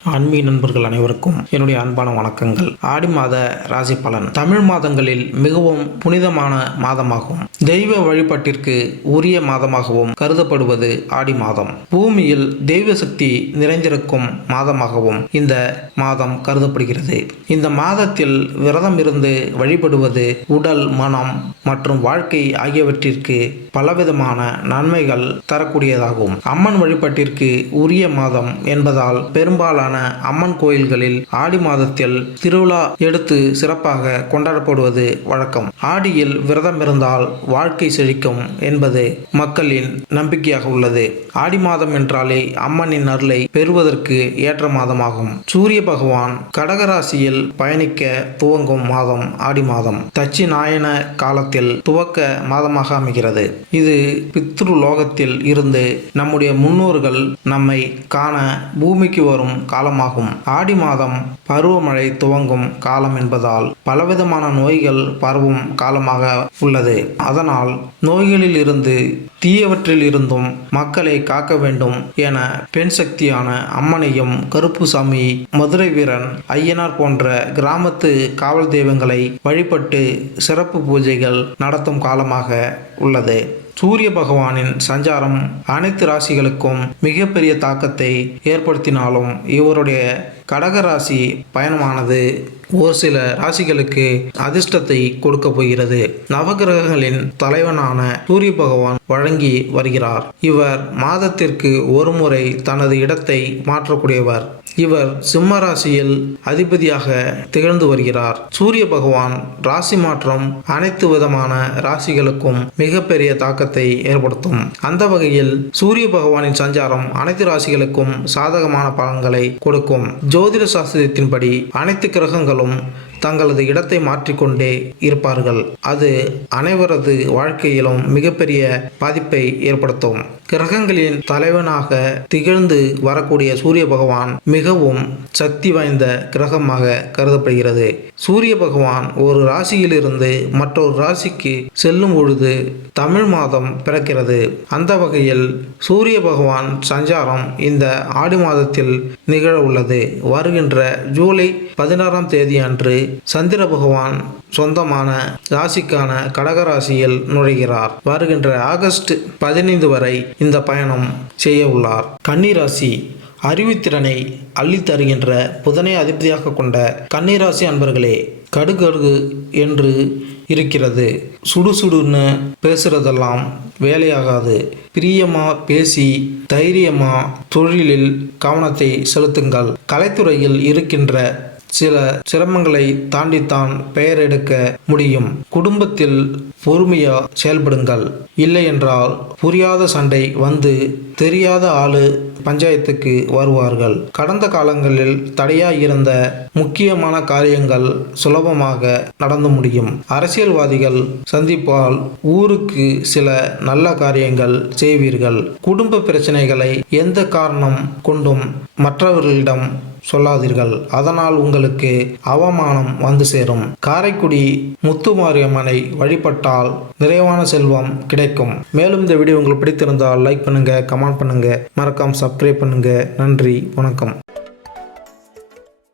ஆன்மீக நண்பர்கள் அனைவருக்கும் என்னுடைய அன்பான வணக்கங்கள். ஆடி மாத ராசி பலன் தமிழ் மாதங்களில் மிகவும் புனிதமான மாதமாகும். தெய்வ வழிபாட்டிற்கு உரிய மாதமாகவும் கருதப்படுவது ஆடி மாதம். பூமியில் தெய்வ சக்தி நிறைந்திருக்கும் மாதமாகவும் இந்த மாதம் கருதப்படுகிறது. இந்த மாதத்தில் விரதம் இருந்து வழிபடுவது உடல், மனம் மற்றும் வாழ்க்கை ஆகியவற்றிற்கு பலவிதமான நன்மைகள் தரக்கூடியதாகும். அம்மன் வழிபாட்டிற்கு உரிய மாதம் என்பதால் பெரும்பாலான அம்மன் கோயில்களில் ஆடி மாதத்தில் திருவிழா எடுத்து சிறப்பாக கொண்டாடப்படுவது வழக்கம். ஆடியில் விரதம் இருந்தால் வாழ்க்கை செழிக்கும் என்பது மக்களின் நம்பிக்கையாக உள்ளது. ஆடி மாதம் என்றாலே அம்மனின் அருளை பெறுவதற்கு ஏற்ற மாதமாகும். சூரிய பகவான் கடகராசியில் பயணிக்க துவங்கும் மாதம் ஆடி மாதம். தட்சிணாயன காலத்தில் துவக்க மாதமாக அமைகிறது. இது பித்ரு லோகத்தில் இருந்து நம்முடைய முன்னோர்கள் நம்மை காண பூமிக்கு வரும் காலமாகும். ஆடி மாதம் பருவமழை துவங்கும் காலம் என்பதால் பலவிதமான நோய்கள் பரவும் காலமாக உள்ளது. அதனால் நோய்களில் இருந்து தீயவற்றில் இருந்தும் மக்களை காக்க வேண்டும் என பெண் சக்தியான அம்மனையும், கருப்புசாமி, மதுரை வீரன், ஐயனார் போன்ற கிராமத்து காவல் தெய்வங்களை வழிபட்டு சிறப்பு பூஜைகள் நடத்தும் காலமாக உள்ளது. சூரிய பகவானின் சஞ்சாரம் அனைத்து ராசிகளுக்கும் மிகப்பெரிய தாக்கத்தை ஏற்படுத்தினாலும் இவருடைய கடகராசி பயணமானது ஒரு சில ராசிகளுக்கு அதிர்ஷ்டத்தை கொடுக்க போகிறது. நவகிரகங்களின் தலைவனான சூரிய பகவான் வழங்கி வருகிறார். இவர் மாதத்திற்கு ஒரு முறை தனது இடத்தை மாற்றக்கூடியவர். இவர் சிம்ம ராசியில் அதிபதியாக திகழ்ந்து வருகிறார். சூரிய பகவான் ராசி மாற்றம் அனைத்து விதமான ராசிகளுக்கும் மிகப்பெரிய தாக்கத்தை ஏற்படுத்தும். அந்த வகையில் சூரிய பகவானின் சஞ்சாரம் அனைத்து ராசிகளுக்கும் சாதகமான பலன்களை கொடுக்கும். ஜோதிட சாஸ்திரத்தின்படி அனைத்து கிரகங்களும் தங்களது இடத்தை மாற்றிக்கொண்டே இருப்பார்கள். அது அனைவரது வாழ்க்கையிலும் மிகப்பெரிய பாதிப்பை ஏற்படுத்தும். கிரகங்களின் தலைவனாக திகழ்ந்து வரக்கூடிய சூரிய பகவான் மிகவும் சக்தி வாய்ந்த கிரகமாக கருதப்படுகிறது. சூரிய பகவான் ஒரு ராசியிலிருந்து மற்றொரு ராசிக்கு செல்லும் பொழுது தமிழ் மாதம் பிறக்கிறது. அந்த வகையில் சூரிய பகவான் சஞ்சாரம் இந்த ஆடி மாதத்தில் நிகழ உள்ளது. வருகின்ற ஜூலை 16ஆம் தேதி அன்று சந்திர பகவான் சொந்தமான ராசிக்கான கடகராசியில் நுழைகிறார். வருகின்ற ஆகஸ்ட் 15 வரை இந்த பயணம் செய்ய உள்ளார். கன்னிராசி அறிவுத்திறனை அள்ளி தருகின்ற புதனை அதிபதியாக கொண்ட கன்னிராசி அன்பர்களே, கடுகடு என்று இருக்கிறது. சுடுசுடுன்னு பேசுறதெல்லாம் வேலையாகாது. பிரியமா பேசி தைரியமா தொழிலில் கவனத்தை செலுத்துங்கள். கலைத்துறையில் இருக்கின்ற சில சிரமங்களை தாண்டித்தான் பெயர் எடுக்க முடியும். குடும்பத்தில் பொறுமையா செயல்படுங்கள். இல்லை என்றால் புரியாத சண்டை வந்து தெரியாத ஆளு பஞ்சாயத்துக்கு வருவார்கள். கடந்த காலங்களில் தடையாய் இருந்த முக்கியமான காரியங்கள் சுலபமாக நடந்து முடியும். அரசியல்வாதிகள் சந்திப்பால் ஊருக்கு சில நல்ல காரியங்கள் செய்வீர்கள். குடும்ப பிரச்சனைகளை எந்த காரணம் கொண்டும் மற்றவர்களிடம் சொல்லாதீர்கள். அதனால் உங்களுக்கு அவமானம் வந்து சேரும். காரைக்குடி முத்துமாரியம்மனை வழிபட்டால் நிறைவான செல்வம் கிடைக்கும். மேலும் இந்த வீடியோ உங்களுக்கு பிடித்திருந்தால் லைக் பண்ணுங்க, கமெண்ட் பண்ணுங்க, மறக்காம சப்ஸ்கிரைப் பண்ணுங்க. நன்றி, வணக்கம்.